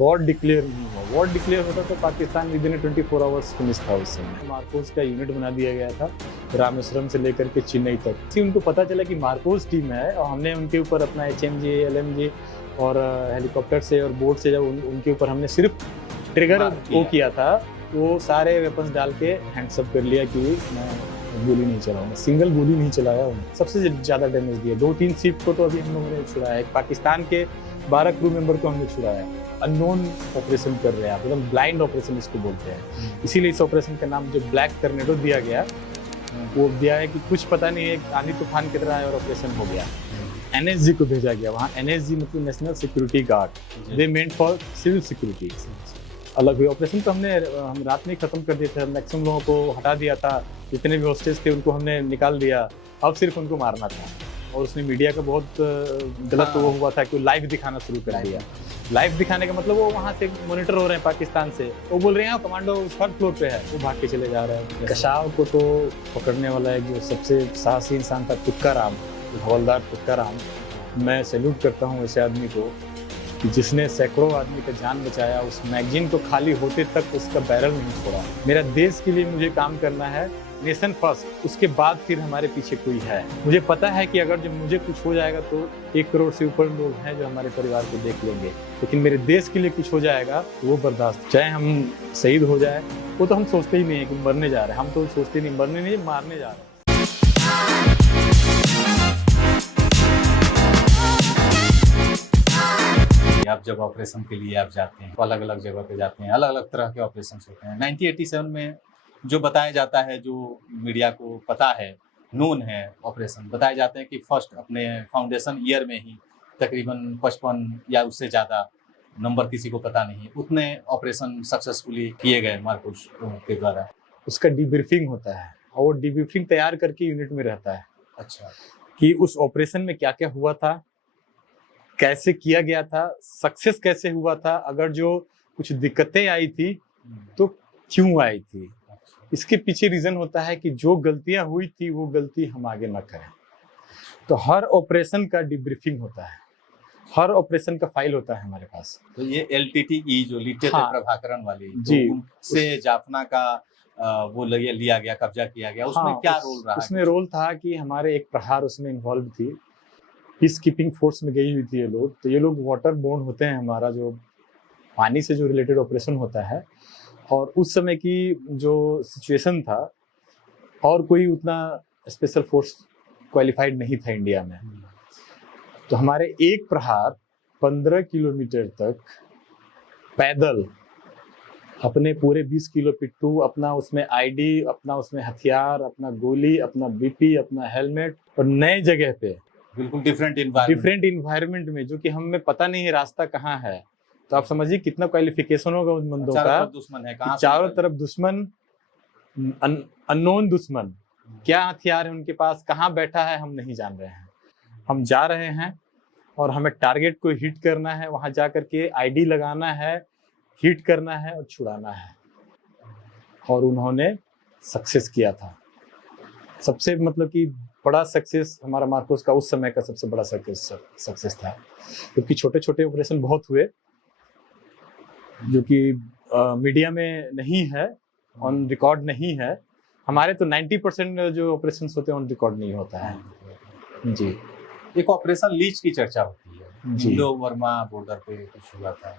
War declare नहीं हुआ। War declare होता तो Pakistan with in 24 hours finish था उस समय। मार्कोस का यूनिट बना दिया गया था रामेश्वरम से लेकर के चेन्नई तक। फिर उनको पता चला कि मार्कोस टीम है और हमने उनके ऊपर अपना HMG, LMG और हेलीकॉप्टर से और बोट से जब उनके ऊपर हमने सिर्फ ट्रिगर वो किया था, वो सारे वेपन्स डाल के हैंड्सअप कर लिया कि मैं गोली नहीं चलाऊंगा। सिंगल गोली नहीं चलाया उन्होंने, सबसे ज़्यादा डैमेज दिया। 2-3 शिप को तो अभी हम लोगों ने छुड़ाया है। पाकिस्तान के 12 क्रू मेंबर को हमने छुड़ाया है। अननोन ऑपरेशन कर रहे हैं आप, एकदम ब्लाइंड ऑपरेशन इसको बोलते हैं। इसीलिए इस ऑपरेशन का नाम जो ब्लैक टर्नेडो दिया गया, वो दिया है कि कुछ पता नहीं है, आंधी तूफान की तरह आया और ऑपरेशन हो गया। NSG को भेजा गया वहाँ। NSG मतलब national security guard, they meant for civil security. अलग हुई ऑपरेशन तो हम रात में खत्म कर दिए थे। मैक्सिमम लोगों को हटा दिया था, जितने भी होस्टेज थे उनको हमने निकाल दिया। अब सिर्फ उनको मारना था। और उसने मीडिया का बहुत गलत वो हुआ था कि वो लाइव दिखाना शुरू कर दिया। लाइव दिखाने का मतलब वो वहाँ से मॉनिटर हो रहे हैं पाकिस्तान से, वो बोल रहे हैं कमांडो थर्ड फ्लोर पे है, वो भाग के चले जा रहे हैं। कशाव को तो पकड़ने वाला एक जो सबसे साहसी इंसान था तुक्का राम, हवलदार तुक्का राम। मैं सैल्यूट करता हूँ ऐसे आदमी को कि जिसने सैकड़ों आदमी का जान बचाया। उस मैगजीन को खाली होते तक उसका बैरल नहीं छोड़ा। मेरा देश के लिए मुझे काम करना है, नेशन फर्स्ट, उसके बाद फिर हमारे पीछे कोई है। मुझे पता है कि अगर जब मुझे कुछ हो जाएगा तो 1 करोड़ से ऊपर लोग हैं जो हमारे परिवार को देख लेंगे, लेकिन मेरे देश के लिए कुछ हो जाएगा वो बर्दाश्त। चाहे हम शहीद हो जाए, वो तो हम सोचते ही नहीं है कि मरने जा रहे हैं। हम तो सोचते नहीं, मरने नहीं, मारने जा रहे हैं। आप जब ऑपरेशन के लिए आप जाते हैं तो अलग अलग जगह पे जाते हैं, अलग अलग तरह के ऑपरेशन होते हैं। 1987 में जो बताया जाता है, जो मीडिया को पता है, नोन है ऑपरेशन, बताए जाते हैं कि फर्स्ट अपने फाउंडेशन ईयर में ही तकरीबन 55 या उससे ज़्यादा नंबर, किसी को पता नहीं, उतने ऑपरेशन सक्सेसफुली किए गए मार्कोस के द्वारा। उसका डिब्रीफिंग होता है और वो डिब्रीफिंग तैयार करके यूनिट में रहता है। अच्छा, कि उस ऑपरेशन में क्या क्या हुआ था, कैसे किया गया था, सक्सेस कैसे हुआ था, अगर जो कुछ दिक्कतें आई थी तो क्यों आई थी। इसके पीछे रीजन होता है कि जो गलतियां हुई थी वो गलती हम आगे न करें। तो हर ऑपरेशन का डिब्रीफिंग होता है, हर ऑपरेशन का फाइल होता है हमारे पास। तो ये LTTE जो लिट्टे प्रभाकरण वाली जी, तो उनसे जाफना का वो लिया गया, कब्जा किया गया, उसमें क्या रोल रहा? उसमें रोल था कि हमारे एक प्रहार उसमें इन्वॉल्व थी। पीस कीपिंग फोर्स में गई हुई थी ये लोग। तो ये लोग वाटर बोर्न होते हैं, हमारा जो पानी से जो रिलेटेड ऑपरेशन होता है। और उस समय की जो सिचुएशन था, और कोई उतना स्पेशल फोर्स क्वालिफाइड नहीं था इंडिया में। तो हमारे एक प्रहार 15 किलोमीटर तक पैदल अपने पूरे 20 किलो पिट्ठू, अपना उसमें ID, अपना उसमें हथियार, अपना गोली, अपना BP, अपना हेलमेट, और नए जगह पे बिल्कुल डिफरेंट इन्वायरमेंट में, जो कि हमें पता नहीं है रास्ता कहाँ है। तो आप समझिए कितना क्वालिफिकेशन होगा उन बंदों का। दुश्मन है, कहाँ चारों तरफ दुश्मन, अननोन दुश्मन, क्या हथियार है उनके पास, कहाँ बैठा है हम नहीं जान रहे हैं। हम जा रहे हैं और हमें टारगेट को हिट करना है, वहां जा करके ID लगाना है, हिट करना है और छुड़ाना है। और उन्होंने सक्सेस किया था। सबसे मतलब कि बड़ा सक्सेस हमारा मार्कोस का उस समय का सबसे बड़ा सक्सेस था। क्योंकि छोटे छोटे ऑपरेशन बहुत हुए जो कि मीडिया में नहीं है, ऑन रिकॉर्ड नहीं है। हमारे तो 90% जो ऑपरेशन होते हैं ऑन रिकॉर्ड नहीं होता है। जी, एक ऑपरेशन लीच की चर्चा होती है, जी, इंडो वर्मा बॉर्डर पे कुछ हुआ था,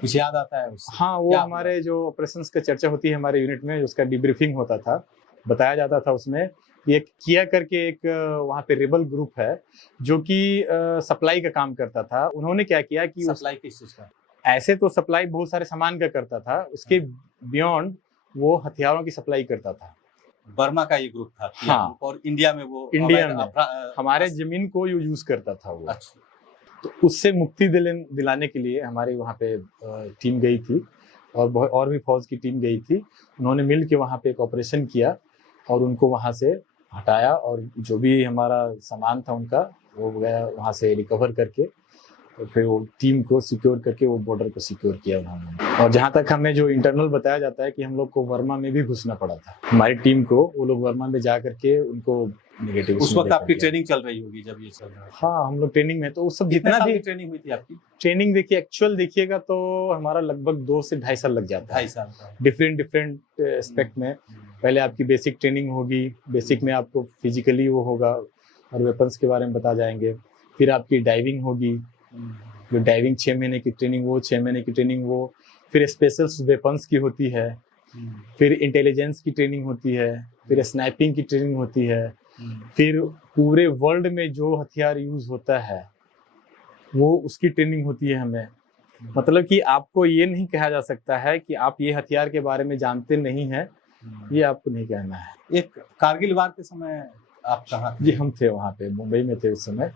कुछ याद आता है उससे? हाँ, वो हमारे जो ऑपरेशंस का चर्चा होती है हमारे यूनिट में, उसका डिब्रीफिंग होता था। बताया जाता था उसमें कि एक किया करके एक वहाँ पे रेबल ग्रुप है जो कि सप्लाई का काम करता था। उन्होंने क्या किया कि सप्लाई किस चीज का? ऐसे तो सप्लाई बहुत सारे सामान का करता था, उसके बियॉन्ड वो हथियारों की सप्लाई करता था। बर्मा का ये ग्रुप था। हाँ, और इंडिया में वो हमारे जमीन को यूज करता था वो। अच्छा, तो उससे मुक्ति दिलाने के लिए हमारी वहाँ पे टीम गई थी और भी फौज की टीम गई थी। उन्होंने मिल के वहाँ पे एक ऑपरेशन किया और उनको वहाँ से हटाया, और जो भी हमारा सामान था उनका वो गया वहाँ से रिकवर करके, तो फिर वो टीम को सिक्योर करके वो बॉर्डर को सिक्योर किया उन्होंने। और जहाँ तक हमें जो इंटरनल बताया जाता है कि हम लोग को वर्मा में भी घुसना पड़ा था। हमारी टीम को वो लोग वर्मा में जा करके उनको नेगेटिव उस वक्त आपकी ट्रेनिंग चल रही होगी जब ये चल रहा है। हाँ, हम लोग ट्रेनिंग में, तो उस सब कितने जितना साल भी की ट्रेनिंग हुई थी आपकी? ट्रेनिंग देखिए, एक्चुअल देखिएगा तो हमारा लगभग 2 से ढाई साल लग जाता है 2.5 साल का। डिफरेंट एस्पेक्ट में। पहले आपकी बेसिक ट्रेनिंग होगी, बेसिक में आपको फिजिकली वो होगा और वेपन्स के बारे में बता जाएंगे। फिर आपकी डाइविंग होगी, जो डाइविंग 6 महीने की ट्रेनिंग वो, 6 महीने की ट्रेनिंग वो। फिर स्पेशल वेपन्स की होती है, फिर इंटेलिजेंस की ट्रेनिंग होती है, फिर स्नाइपिंग की ट्रेनिंग होती है, फिर पूरे वर्ल्ड में जो हथियार यूज होता है वो उसकी ट्रेनिंग होती है हमें। मतलब कि आपको ये नहीं कहा जा सकता है कि आप ये हथियार के बारे में जानते नहीं हैं, ये आपको नहीं कहना है। एक कारगिल वार के समय आप कहाँ थे? जी, हम थे वहाँ पे, मुंबई में थे उस समय।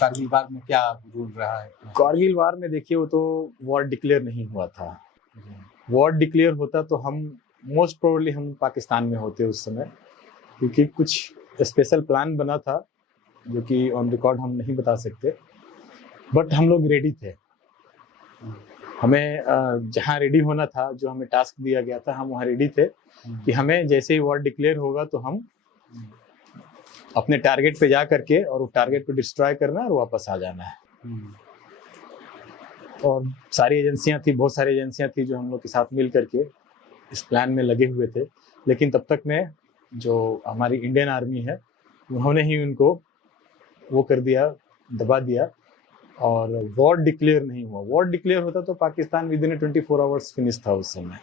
कारगिल वार में क्या रूल रहा है? कारगिल वार में देखिए, वो तो वॉर डिक्लेयर नहीं हुआ था। वॉर डिक्लेयर होता तो हम मोस्ट प्रोबेबली हम पाकिस्तान में होते उस समय, क्योंकि कुछ स्पेशल प्लान बना था जो कि ऑन रिकॉर्ड हम नहीं बता सकते, बट हम लोग रेडी थे। हमें जहाँ रेडी होना था, जो हमें टास्क दिया गया था, हम वहाँ रेडी थे कि हमें जैसे ही वॉर डिक्लेयर होगा तो हम अपने टारगेट पे जा करके और उस टारगेट को डिस्ट्रॉय करना और वापस आ जाना है। और सारी एजेंसियां थी, बहुत सारी एजेंसियां थी जो हम लोग के साथ मिल करके इस प्लान में लगे हुए थे। लेकिन तब तक में जो हमारी इंडियन आर्मी है उन्होंने ही उनको वो कर दिया, दबा दिया, और वॉर डिक्लेयर नहीं हुआ। वॉर डिक्लेयर होता तो Pakistan with in 24 hours finish था उस समय।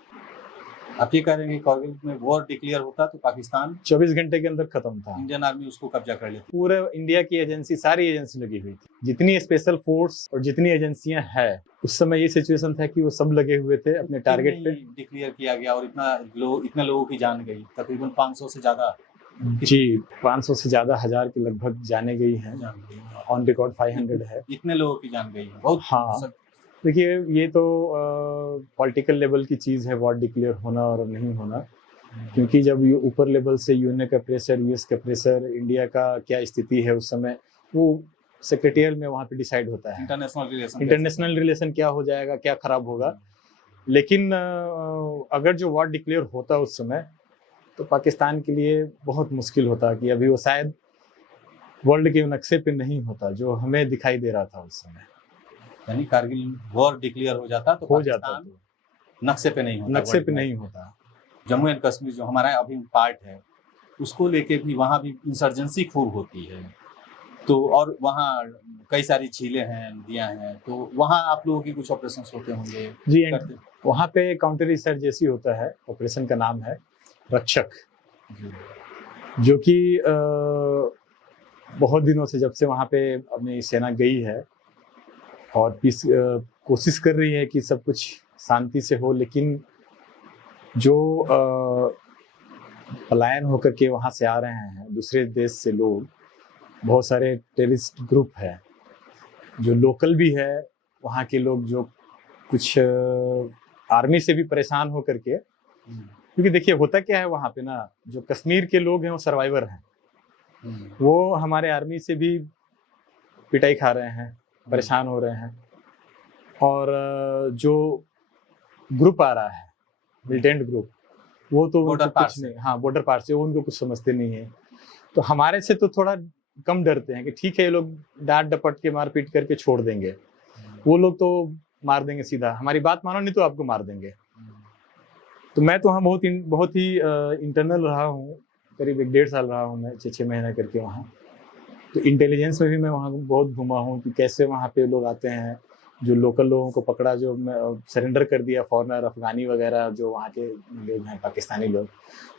आप ये कह रहे हैं कि कारगिल में वॉर डिक्लेयर होता तो पाकिस्तान 24 घंटे के अंदर खत्म था। इंडियन आर्मी उसको कब्जा कर लेती। पूरे इंडिया की एजेंसी, सारी एजेंसी लगी हुई थी, जितनी स्पेशल फोर्स और जितनी एजेंसियां हैं। उस समय ये सिचुएशन था कि वो सब लगे हुए थे अपने टारगेट पे। डिक्लेयर किया गया और इतने लोगों की जान गई, तकरीबन 500 से ज्यादा। जी, 500 से ज्यादा, 1000 के लगभग जाने गई हैं। ऑन रिकॉर्ड 500 है। इतने लोगों की जान गई है, बहुत। हाँ, देखिए, ये तो पॉलिटिकल लेवल की चीज़ है, वॉर डिक्लेयर होना और नहीं होना, क्योंकि जब ये ऊपर लेवल से यूएन का प्रेशर, यूएस का प्रेशर, इंडिया का क्या स्थिति है उस समय, वो सेक्रेटेरियल में वहाँ पे डिसाइड होता है। इंटरनेशनल रिलेशन क्या हो जाएगा, क्या खराब होगा। लेकिन अगर जो वॉर डिक्लेयर होता उस समय, तो पाकिस्तान के लिए बहुत मुश्किल होता कि अभी वो शायद वर्ल्ड के नक्शे पे नहीं होता जो हमें दिखाई दे रहा था उस समय। यानी कारगिल वॉर डिक्लेयर हो जाता तो हो जाता तो नक्शे पे नहीं होता, नक्शे पे नहीं होता। जम्मू एंड कश्मीर जो हमारा अभी पार्ट है, उसको लेके भी वहाँ भी इंसर्जेंसी खूब होती है, तो और वहाँ कई सारी झीलें हैं, नदियाँ हैं, तो वहाँ आप लोगों की कुछ ऑपरेशन होते होंगे? जी, वहाँ पे काउंटर इंसर्जेंसी होता है, ऑपरेशन का नाम है रक्षक, जो कि बहुत दिनों से, जब से वहाँ पे अपनी सेना गई है और पीस कोशिश कर रही है कि सब कुछ शांति से हो, लेकिन जो पलायन होकर के वहाँ से आ रहे हैं दूसरे देश से लोग, बहुत सारे टेररिस्ट ग्रुप है, जो लोकल भी है वहाँ के लोग, जो कुछ आर्मी से भी परेशान हो करके, क्योंकि देखिए होता क्या है वहाँ पे ना, जो कश्मीर के लोग हैं वो सर्वाइवर हैं, वो हमारे आर्मी से भी पिटाई खा रहे हैं, परेशान हो रहे हैं। और जो ग्रुप आ रहा है, मिलिटेंट ग्रुप, वो तो कुछ नहीं, हाँ, बॉर्डर पार से, वो उनको कुछ समझते नहीं है। तो हमारे से तो थोड़ा कम डरते हैं कि ठीक है, ये लोग डांट डपट के मार पीट करके छोड़ देंगे, वो लोग तो मार देंगे सीधा, हमारी बात मानो नहीं तो आपको मार देंगे। तो मैं तो वहाँ बहुत ही इंटरनल रहा हूँ, करीब 1.5 साल रहा हूँ मैं, 6 महीना करके वहाँ। तो इंटेलिजेंस में भी मैं वहाँ बहुत घूमा हूँ कि कैसे वहाँ पे लोग आते हैं, जो लोकल लोगों को पकड़ा, जो सरेंडर कर दिया, फॉरेनर, अफगानी वगैरह जो वहाँ के लोग हैं, पाकिस्तानी लोग,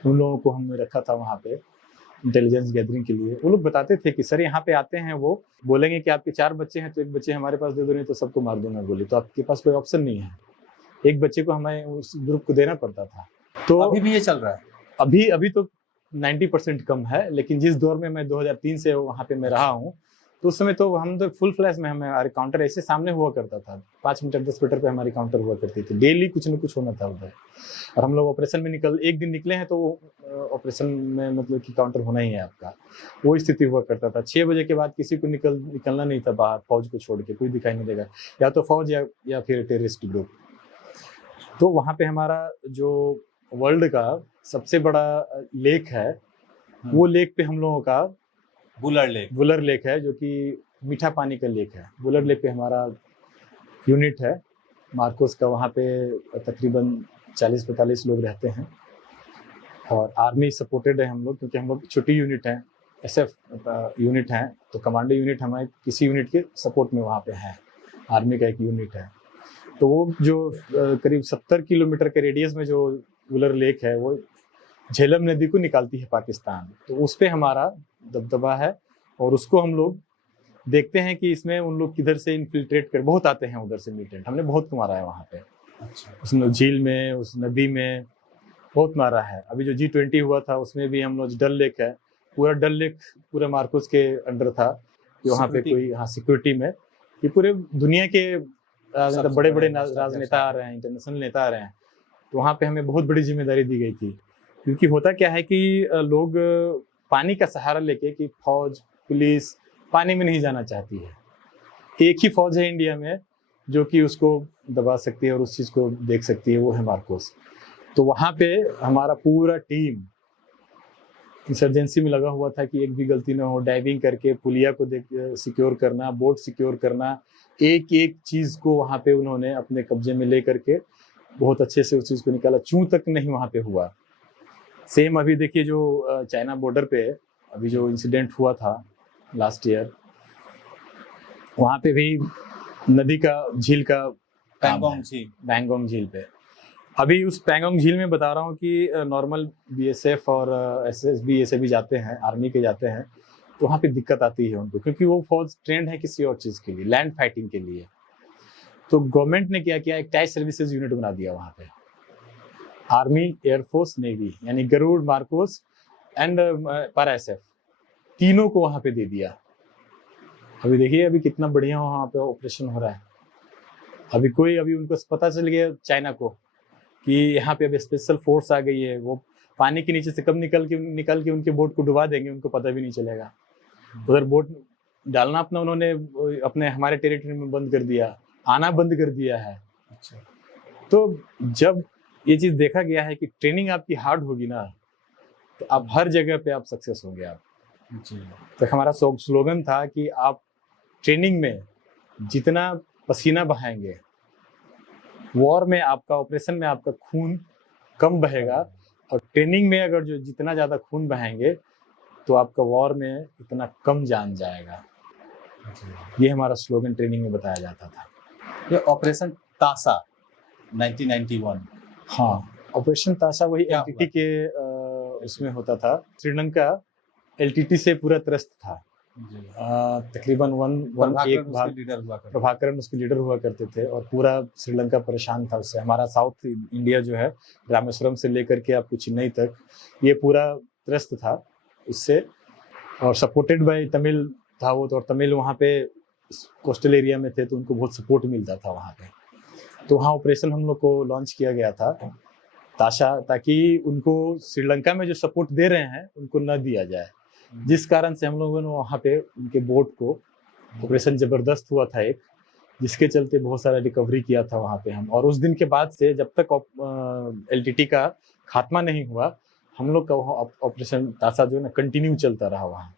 उन लोगों को हमने रखा था वहाँ पे इंटेलिजेंस गैदरिंग के लिए। वो लोग बताते थे कि सर यहाँ पे आते हैं, वो बोलेंगे कि आपके 4 बच्चे हैं तो एक बच्चे हमारे पास दे दो, नहीं तो सबको मार दूंगा गोली। तो आपके पास कोई ऑप्शन नहीं है, एक बच्चे को हमें उस ग्रुप को देना पड़ता था। तो अभी भी ये चल रहा है? अभी तो 90% कम है, लेकिन जिस दौर में मैं 2003 से वहाँ पे मैं रहा हूँ, तो उस समय तो हम तो फुल फ्लैश में हमारे काउंटर ऐसे सामने हुआ करता था, 5 मीटर 10 मीटर पे हमारी काउंटर हुआ करती थी, डेली कुछ न कुछ होना था उधर। और हम लोग ऑपरेशन में एक दिन निकले हैं तो ऑपरेशन में मतलब कि काउंटर होना ही है आपका, वो स्थिति हुआ करता था। 6 बजे के बाद किसी को निकलना नहीं था बाहर, फौज को छोड़ के कोई दिखाई नहीं देगा, या तो फौज या फिर टेररिस्ट ग्रुप। तो वहाँ पे हमारा जो वर्ल्ड का सबसे बड़ा लेक है वो लेक पे हम लोगों का बुलर लेक है, जो कि मीठा पानी का लेक है। बुलर लेक पे हमारा यूनिट है मार्कोस का। वहाँ पे तकरीबन 40-45 लोग रहते हैं और आर्मी सपोर्टेड है हम लोग, क्योंकि हम लोग छोटी यूनिट है, SF यूनिट है, तो कमांडो यूनिट हमारे किसी यूनिट के सपोर्ट में वहाँ पे है। आर्मी का एक यूनिट है। तो वो जो करीब 70 किलोमीटर के रेडियस में जो बुलर लेक है, वो झेलम नदी को निकालती है पाकिस्तान। तो उस पे हमारा दबदबा है और उसको हम लोग देखते हैं कि इसमें उन लोग किधर से इन्फिल्ट्रेट कर, बहुत आते हैं उधर से मिलिटेंट। हमने बहुत मारा है वहाँ पे, अच्छा। उस झील में, उस नदी में बहुत मारा है। अभी जो G20 हुआ था उसमें भी हम लोग, डल लेक है, पूरा डल लेक पूरा मार्कोस के अंडर था। वहाँ पे कोई सिक्योरिटी में, कि पूरे दुनिया के मतलब बड़े बड़े राजनेता आ रहे हैं, इंटरनेशनल नेता आ रहे हैं। तो वहाँ पे हमें बहुत बड़ी जिम्मेदारी दी गई थी, क्योंकि होता क्या है कि लोग पानी का सहारा लेके, कि फौज पुलिस पानी में नहीं जाना चाहती है। एक ही फौज है इंडिया में जो कि उसको दबा सकती है और उस चीज़ को देख सकती है, वो है मार्कोस। तो वहाँ पे हमारा पूरा टीम इंसर्जेंसी में लगा हुआ था कि एक भी गलती ना हो। डाइविंग करके पुलिया को सिक्योर करना, बोट सिक्योर करना, एक एक चीज़ को वहाँ पे उन्होंने अपने कब्जे में ले करके बहुत अच्छे से उस चीज़ को निकाला। चूं तक नहीं वहाँ पे हुआ। सेम अभी देखिए जो चाइना बॉर्डर पे अभी जो इंसिडेंट हुआ था लास्ट ईयर, वहाँ पे भी नदी का, झील का, पैंगोंग झील पे। अभी उस पैंगोंग झील में बता रहा हूँ कि नॉर्मल BSF और SSB ये सभी जाते हैं, आर्मी के जाते हैं, तो वहाँ पे दिक्कत आती है उनको, क्योंकि वो फौज ट्रेंड है किसी और चीज़ के लिए, लैंड फाइटिंग के लिए। तो गवर्नमेंट ने क्या किया, एक टाई सर्विसेज यूनिट बना दिया वहाँ पे। आर्मी, एयरफोर्स, नेवी, यानी Garud, MARCOS and para SF, तीनों को वहाँ पे दे दिया। अभी देखिए अभी कितना बढ़िया वहाँ पे ऑपरेशन हो रहा है। अभी उनको पता चल गया चाइना को कि यहाँ पे अभी स्पेशल फोर्स आ गई है। वो पानी के नीचे से कब निकल के उनके बोट को डुबा देंगे, उनको पता भी नहीं चलेगा। उधर बोट डालना अपना उन्होंने अपने हमारे टेरिटरी में बंद कर दिया, आना बंद कर दिया है। अच्छा। तो जब ये चीज़ देखा गया है कि ट्रेनिंग आपकी हार्ड होगी ना, तो आप हर जगह पे आप सक्सेस होंगे आप। तो हमारा स्लोगन था कि आप ट्रेनिंग में जितना पसीना बहाएंगे, वॉर में आपका, ऑपरेशन में आपका खून कम बहेगा, और ट्रेनिंग में अगर जो जितना ज़्यादा खून बहाएंगे तो आपका वॉर में इतना कम जान जाएगा। ये हमारा स्लोगन ट्रेनिंग में बताया जाता था। ये ऑपरेशन तासा 1991, हाँ, ऑपरेशन तासा वही LTT के उसमें होता था। श्रीलंका LTT से पूरा त्रस्त था। तकरीबन एक भाग प्रभाकरन उसके लीडर हुआ करते थे, और पूरा श्रीलंका परेशान था उससे। हमारा साउथ इंडिया जो है, रामेश्वरम से लेकर के आपको चेन्नई तक, ये पूरा त्रस्त था उससे, और सपोर्टेड बाय तमिल था वो। तो और तमिल वहाँ पे कोस्टल एरिया में थे, तो उनको बहुत सपोर्ट मिलता था वहाँ पे। तो वहाँ ऑपरेशन हम लोग को लॉन्च किया गया था ताशा, ताकि उनको श्रीलंका में जो सपोर्ट दे रहे हैं उनको न दिया जाए। जिस कारण से हम लोगों ने वहाँ पे उनके बोट को, ऑपरेशन जबरदस्त हुआ था एक, जिसके चलते बहुत सारा रिकवरी किया था वहाँ पे हम। और उस दिन के बाद से जब तक LTT का खात्मा नहीं हुआ, हम लोग का वहाँ ऑपरेशन ताशा जो है ना कंटिन्यू चलता रहा। वहाँ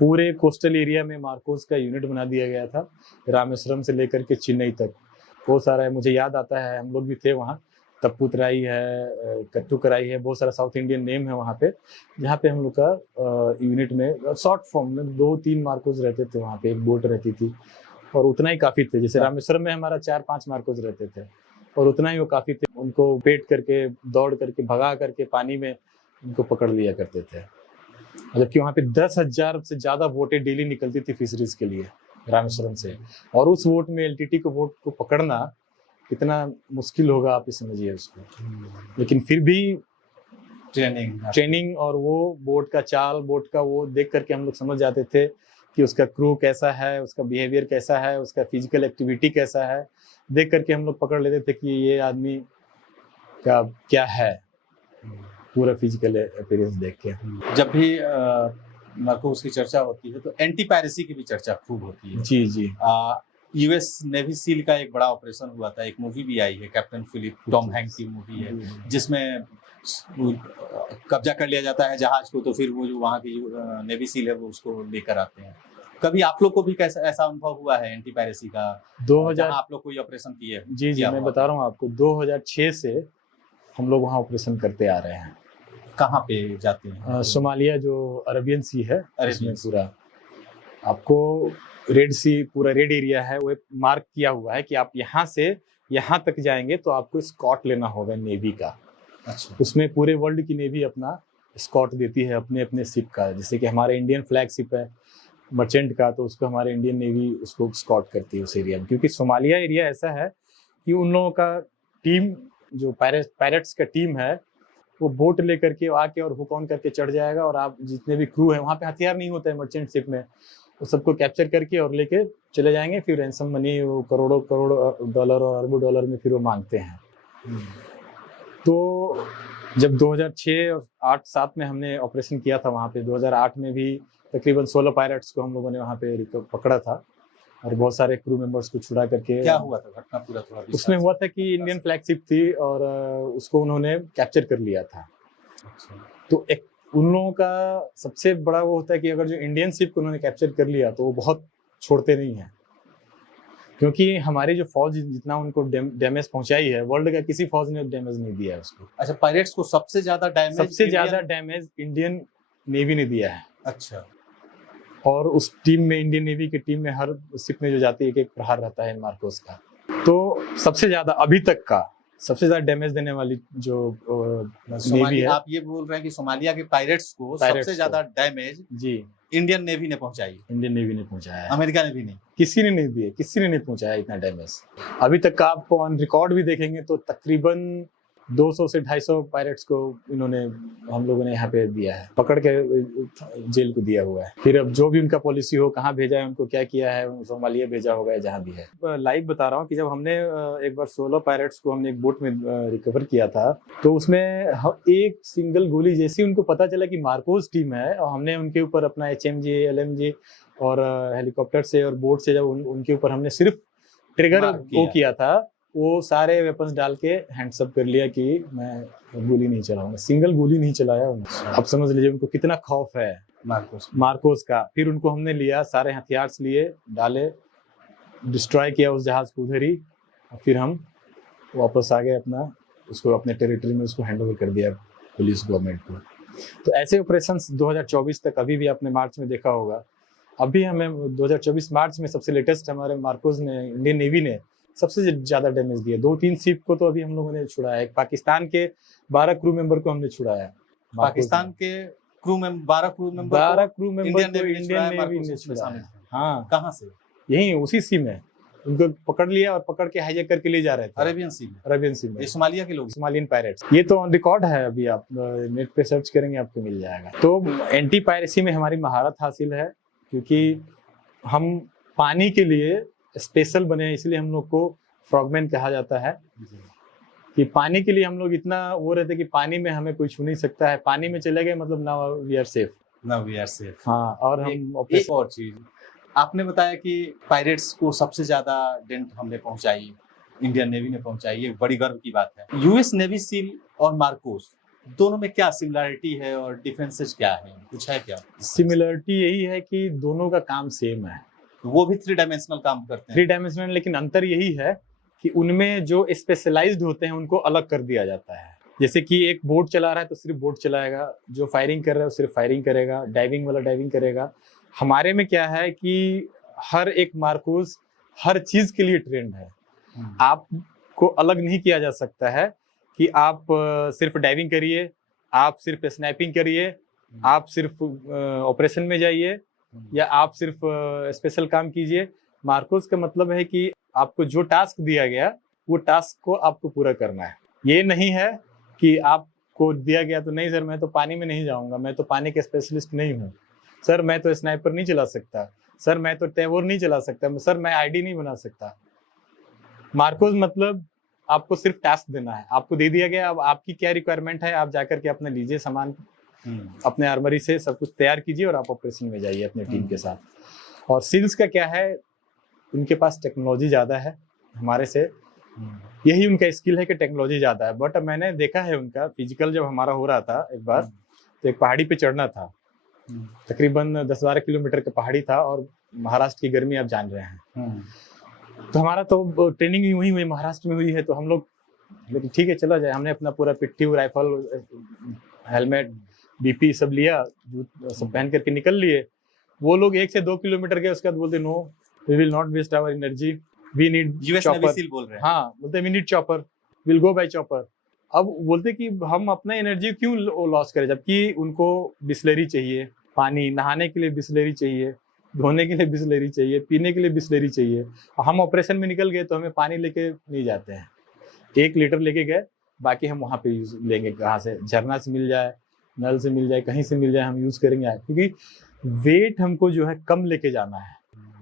पूरे कोस्टल एरिया में मार्कोस का यूनिट बना दिया गया था, रामेश्वरम से लेकर के चेन्नई तक। बहुत सारा है, मुझे याद आता है, हम लोग भी थे वहाँ। तप्पुतराई है, कट्टुकराई है, बहुत सारा साउथ इंडियन नेम है वहाँ पे, जहाँ पे हम लोग का यूनिट में शॉर्ट फॉर्म में 2-3 मार्कोस रहते थे वहाँ पे, एक बोट रहती थी, और उतना ही काफ़ी थे। जैसे रामेश्वरम में हमारा 4-5 मार्कोस रहते थे, और उतना ही वो काफ़ी थे। उनको पेट करके, दौड़ करके, भगा करके पानी में उनको पकड़ लिया करते थे। जबकि वहाँ पे 10,000 से ज़्यादा बोटें डेली निकलती थी फिशरीज के लिए रामेश्वरम से, और उस बोट में LTT को बोट को पकड़ना कितना मुश्किल होगा आप ही समझिए उसको। लेकिन फिर भी ट्रेनिंग और वो बोट का चाल, बोट का वो देख करके हम लोग समझ जाते थे कि उसका क्रू कैसा है, उसका बिहेवियर कैसा है, उसका फिजिकल एक्टिविटी कैसा है। देख करके हम लोग पकड़ लेते थे कि ये आदमी का क्या है, पूरा फिजिकल अपीयरेंस देख के। जब भी मार्कोस की चर्चा होती है तो एंटी पायरेसी की भी चर्चा खूब होती है। जी। US नेवी सील का एक बड़ा ऑपरेशन हुआ था, एक मूवी भी आई है, कैप्टन फिलिप, टॉम हैंक्स की मूवी है, जिसमें कब्जा कर लिया जाता है जहाज को, तो फिर वो जो वहाँ की नेवी सील है वो उसको लेकर आते हैं। कभी आप लोग को भी कैसा ऐसा अनुभव हुआ है एंटी पायरेसी का, 2000 जहाँ आप लोग कोई ऑपरेशन किए? जी किया मैं हुआ? बता रहा हूँ आपको, 2006 से हम लोग वहाँ ऑपरेशन करते आ रहे हैं। कहाँ पे जाते हैं? सोमालिया जो अरबियन सी है, अरेबियन उसमें सी। पूरा आपको रेड सी, पूरा रेड एरिया है, वो मार्क किया हुआ है कि आप यहाँ से यहाँ तक जाएंगे तो आपको स्कॉट लेना होगा नेवी का। अच्छा। उसमें पूरे वर्ल्ड की नेवी अपना स्कॉट देती है अपने अपने शिप का। जैसे कि हमारे इंडियन फ्लैग शिप है मर्चेंट का, तो उसको हमारे इंडियन नेवी उसको स्कॉट करती है उस एरिया में। क्योंकि सोमालिया एरिया ऐसा है कि उन लोगों का टीम, जो पायरेट्स का टीम है, वो बोट लेकर के आके और हुक ऑन करके चढ़ जाएगा, और आप जितने भी क्रू है, वहाँ पे हथियार नहीं होता है मर्चेंट शिप में, वो सबको कैप्चर करके और लेके चले जाएंगे। फिर रैंसम मनी वो करोड़ों करोड़ डॉलर और अरबों डॉलर में फिर वो मांगते हैं। तो जब 2006 और 8-7 में हमने ऑपरेशन किया था वहाँ पे, 2008 में भी तकरीबन 16 पायलट्स को हम लोगों ने वहाँ पे पकड़ा था और बहुत सारे क्रू मेंबर्स को छुड़ा करके। क्या हुआ था घटना पूरा थोड़ा विस्तार उसमें से? हुआ था कि इंडियन फ्लैगशिप थी और उसको उन्होंने कैप्चर कर लिया था। अच्छा। तो एक उन लोगों का सबसे बड़ा वो होता है कि अगर जो इंडियन शिप को उन्होंने कैप्चर कर लिया तो वो बहुत छोड़ते नहीं हैं, क्योंकि हमारी जो फौज जितना उनको डैमेज पहुंचाई है, वर्ल्ड का किसी फौज ने डैमेज नहीं दिया है उसको। अच्छा, पायरेट्स को सबसे ज्यादा डैमेज इंडियन नेवी ने दिया है। अच्छा। और उस टीम में, इंडियन नेवी की टीम में, हर शिप में जो जाती है एक प्रहार रहता है मार्कोस का। तो सबसे ज्यादा अभी तक का सबसे ज्यादा डैमेज देने वाली जो नेवी है, आप ये बोल रहे हैं कि सोमालिया के पायरेट्स को सबसे ज्यादा डैमेज जी इंडियन नेवी ने पहुंचाई? इंडियन नेवी ने पहुंचाया है, अमेरिका नेवी ने? किसी ने नहीं दिए, किसी ने नहीं पहुंचाया इतना डैमेज अभी तक का। आप ऑन रिकॉर्ड भी देखेंगे तो तकरीबन 200 से 250 पायरेट्स को इन्होंने, हम लोगों ने यहाँ पे दिया है, पकड़ के जेल को दिया हुआ है। फिर अब जो भी उनका पॉलिसी हो, कहाँ भेजा है उनको, क्या किया है, सोमालिया भेजा होगा या जहाँ भी है। लाइव बता रहा हूँ कि जब हमने एक बार 16 पायरेट्स को हमने एक बोट में रिकवर किया था, तो उसमें एक सिंगल गोली जैसी उनको पता चला कि मार्कोस टीम है, और हमने उनके ऊपर अपना HMG LMG और हेलीकॉप्टर से और बोट से जब उनके ऊपर हमने सिर्फ ट्रिगर वो किया था, वो सारे वेपन्स डाल के हैंड्स अप कर लिया कि मैं गोली नहीं चलाऊंगा, सिंगल गोली नहीं चलाया उन्होंने। अब समझ लीजिए उनको कितना खौफ है मार्कोस का। फिर उनको हमने लिया, सारे हथियार लिए, डाले, डिस्ट्रॉय किया उस जहाज को उधर ही, और फिर हम वापस आ गए अपना, उसको अपने टेरिटरी में उसको हैंड ओवर कर दिया पुलिस गवर्नमेंट को। तो ऐसे ऑपरेशंस 2024 तक, अभी भी आपने मार्च में देखा होगा, अभी हमें 2024 मार्च में सबसे लेटेस्ट हमारे मार्कोस ने, इंडियन नेवी ने सबसे ज्यादा डैमेज दिया। 2-3 शिप को तो अभी हम लोगों ने छुड़ाया। एक पाकिस्तान के 12 क्रू मेंबर को हमने छुड़ाया। पाकिस्तान के 12 क्रू मेंबर को इंडियन नेवी ने छुड़ाया। हाँ, कहाँ से? यही उसी सी में उनको पकड़ लिया और पकड़ के हाईजैक करके ले जा रहे थे अरेबियन सी में। ये सोमालिया के लोग, सोमालियन पायरेट्स। ये तो ऑन रिकॉर्ड है, अभी आप नेट पे सर्च करेंगे आपको मिल जाएगा। तो एंटी पायरेसी में हमारी महारत हासिल है, क्योंकि हम पानी के लिए स्पेशल बने, इसलिए हम लोग को फ्रॉगमैन कहा जाता है। कि पानी के लिए हम लोग इतना वो रहते कि पानी में हमें कोई छू नहीं सकता है, पानी में चले गए मतलब नाउ वी आर सेफ। हाँ, और हम एक और चीज आपने बताया कि पायरेट्स को सबसे ज्यादा डेंट हमने पहुंचाई, इंडियन नेवी ने पहुंचाई, ये बड़ी गर्व की बात है। यूएस नेवी सील और मार्कोस दोनों में क्या सिमिलरिटी है और डिफरेंसेस क्या है, कुछ है क्या? सिमिलरिटी यही है कि दोनों का काम सेम है, वो भी 3 डायमेंशनल काम करते हैं। 3 डायमेंशनल, लेकिन अंतर यही है कि उनमें जो स्पेशलाइज्ड होते हैं उनको अलग कर दिया जाता है। जैसे कि एक बोट चला रहा है तो सिर्फ बोट चलाएगा, जो फायरिंग कर रहा है वो सिर्फ फायरिंग करेगा, डाइविंग वाला डाइविंग करेगा। हमारे में क्या है कि हर एक मार्कोस हर चीज के लिए ट्रेंड है। आपको अलग नहीं किया जा सकता है कि आप सिर्फ डाइविंग करिए, आप सिर्फ स्नाइपिंग करिए, आप सिर्फ ऑपरेशन में जाइए, या आप सिर्फ स्पेशल काम कीजिए। मार्कोस का मतलब है कि आपको जो टास्क दिया गया वो टास्क को आपको पूरा करना है। ये नहीं है कि आपको दिया गया तो नहीं सर मैं तो पानी में नहीं जाऊंगा, मैं तो पानी के स्पेशलिस्ट नहीं हूँ, सर मैं तो स्नाइपर नहीं चला सकता, सर मैं तो टेबोर नहीं चला सकता, सर मैं आईडी नहीं बना सकता। मार्कोस मतलब आपको सिर्फ टास्क देना है, आपको दे दिया गया, अब आपकी क्या रिक्वायरमेंट है आप जाकर के अपना लीजिए सामान, अपने आर्मरी से सब कुछ तैयार कीजिए और आप ऑपरेशन में जाइए अपने टीम के साथ। और सील्स का क्या है, उनके पास टेक्नोलॉजी ज़्यादा है हमारे से, यही उनका स्किल है कि टेक्नोलॉजी ज़्यादा है। बट मैंने देखा है उनका फिजिकल जब हमारा हो रहा था एक बार, तो एक पहाड़ी पे चढ़ना था, तकरीबन 10-12 किलोमीटर का पहाड़ी था और महाराष्ट्र की गर्मी आप जान रहे हैं। तो हमारा तो ट्रेनिंग यूं ही हुई, महाराष्ट्र में हुई है, तो हम लोग लेकिन ठीक है चला जाए, हमने अपना पूरा पिट्ठी, राइफल, हेलमेट, बीपी सब लिया, सब पहन करके निकल लिए। वो लोग 1 से 2 किलोमीटर गए, उसके बाद बोलते no we will not waste our energy, we need US navy seal बोल रहे हैं। हाँ, बोलते we need chopper, will go by chopper. अब बोलते कि हम अपना एनर्जी क्यों लॉस करें, जबकि उनको बिस्लरी चाहिए, पानी नहाने के लिए बिस्लरी चाहिए, धोने के लिए बिस्लरी चाहिए, पीने के लिए बिस्लरी चाहिए। हम ऑपरेशन में निकल गए तो हमें पानी लेके नहीं जाते हैं, 1 लीटर लेके गए, बाकी हम वहाँ पे यूज लेंगे, कहाँ से, झरना से मिल जाए, नल से मिल जाए, कहीं से मिल जाए, हम यूज करेंगे, क्योंकि वेट हमको जो है कम लेके जाना है।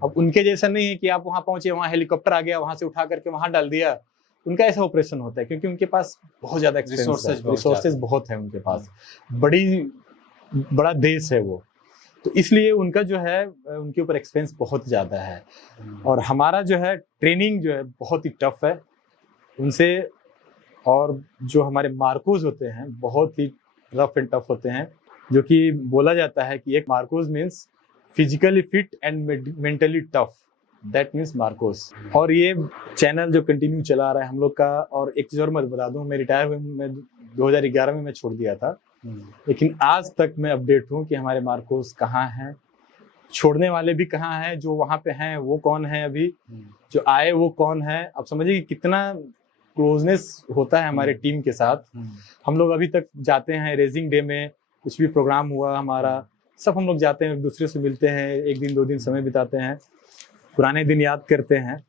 अब उनके जैसा नहीं है कि आप वहाँ पहुंचे, वहाँ हेलीकॉप्टर आ गया, वहाँ से उठा करके वहाँ डाल दिया। उनका ऐसा ऑपरेशन होता है क्योंकि उनके पास बहुत ज्यादा रिसोर्सेज बहुत है उनके पास, बड़ा देश है वो, तो इसलिए उनका जो है उनके ऊपर एक्सपेंस बहुत ज्यादा है। और हमारा जो है ट्रेनिंग जो है बहुत ही टफ है उनसे, और जो हमारे मार्कोज होते हैं बहुत ही रफ एंड टफ होते हैं, जो कि बोला जाता है कि एक Marcos means physically fit and mentally tough, that means Marcos. और ये चैनल जो कंटिन्यू चला रहा है हम लोग का, और एक चीज और मैं बता दूं, मैं रिटायर हुए, मैं 2011 में मैं छोड़ दिया था, लेकिन आज तक मैं अपडेट हूँ कि हमारे मार्कोस कहाँ हैं, छोड़ने वाले भी कहाँ हैं, जो वहाँ पे हैं वो कौन है, अभी जो आए वो कौन है। अब समझिए कि कितना क्लोजनेस होता है हमारे टीम के साथ। हम लोग अभी तक जाते हैं रेजिंग डे में, कुछ भी प्रोग्राम हुआ हमारा, सब हम लोग जाते हैं, एक दूसरे से मिलते हैं, 1 दिन 2 दिन समय बिताते हैं, पुराने दिन याद करते हैं।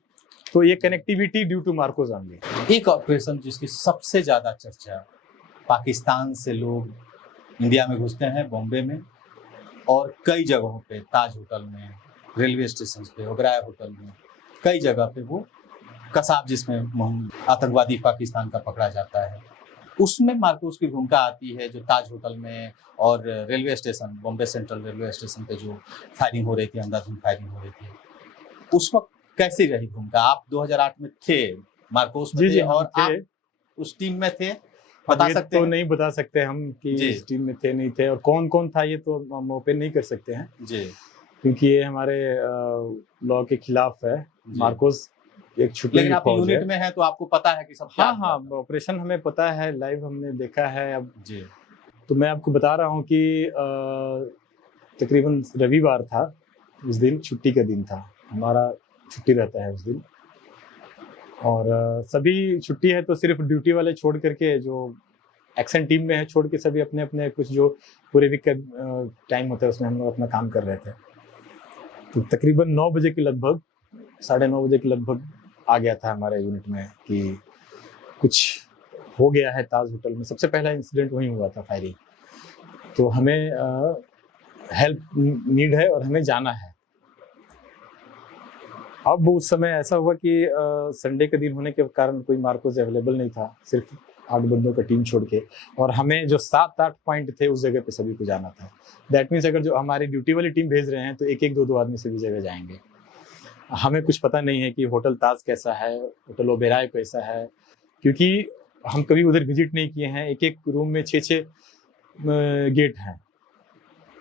तो ये connectivity due to MARCOS only. एक ऑपरेशन जिसकी सबसे ज्यादा चर्चा, पाकिस्तान से लोग इंडिया में घुसते हैं, बॉम्बे में और कई जगहों पे, ताज होटल में, रेलवे स्टेशन पे, ओबराय होटल में, कई जगह पे वो कसाब जिसमें आतंकवादी पाकिस्तान का पकड़ा जाता है, उसमें मार्कोस की भूमिका आती है, जो ताज होटल में और railway station, Bombay central railway station पे जो फायरिंग हो रही थी, अंधाधुंध फायरिंग हो रही थी, उस वक्त कैसी रही भूमिका? आप 2008 में थे मार्कोस में, जी, और आप उस टीम में थे, बता सकते तो हैं? नहीं बता सकते हम कि इस टीम में थे नहीं थे, और कौन कौन था ये तो हम ओपन नहीं कर सकते हैं जी, क्योंकि ये हमारे लॉ के खिलाफ है। मार्कोस एक छुट्टी, लेकिन आप यूनिट में हैं तो आपको पता है कि सब क्या? हाँ, ऑपरेशन हमें पता है, लाइव हमने देखा है। अब जी, तो मैं आपको बता रहा हूँ कि तकरीबन रविवार था, उस दिन छुट्टी का दिन था, हमारा छुट्टी रहता है उस दिन, और सभी छुट्टी है, तो सिर्फ ड्यूटी वाले छोड़ करके, जो एक्शन टीम में है छोड़ के, सभी अपने अपने कुछ जो पूरे वीक का टाइम होता है उसमें हम लोग अपना काम कर रहे थे। तो तकरीबन 9 बजे के लगभग, 9:30 बजे के लगभग आ गया था हमारे यूनिट में कि कुछ हो गया है ताज होटल में। सबसे पहला इंसिडेंट वहीं हुआ था, फायरिंग। तो हमें हेल्प नीड है और हमें जाना है। अब उस समय ऐसा हुआ कि संडे का दिन होने के कारण कोई मार्कोस अवेलेबल नहीं था, सिर्फ 8 बंदों का टीम छोड़ के, और हमें जो 7-8 पॉइंट थे उस जगह पे सभी को जाना था। दैट मीन्स अगर जो हमारी ड्यूटी वाली टीम भेज रहे हैं तो 1-1, 2-2 आदमी सभी जगह जाएंगे। हमें कुछ पता नहीं है कि होटल ताज कैसा है, होटल ओबेराय कैसा है, क्योंकि हम कभी उधर विजिट नहीं किए हैं। एक रूम में 6-6 गेट हैं,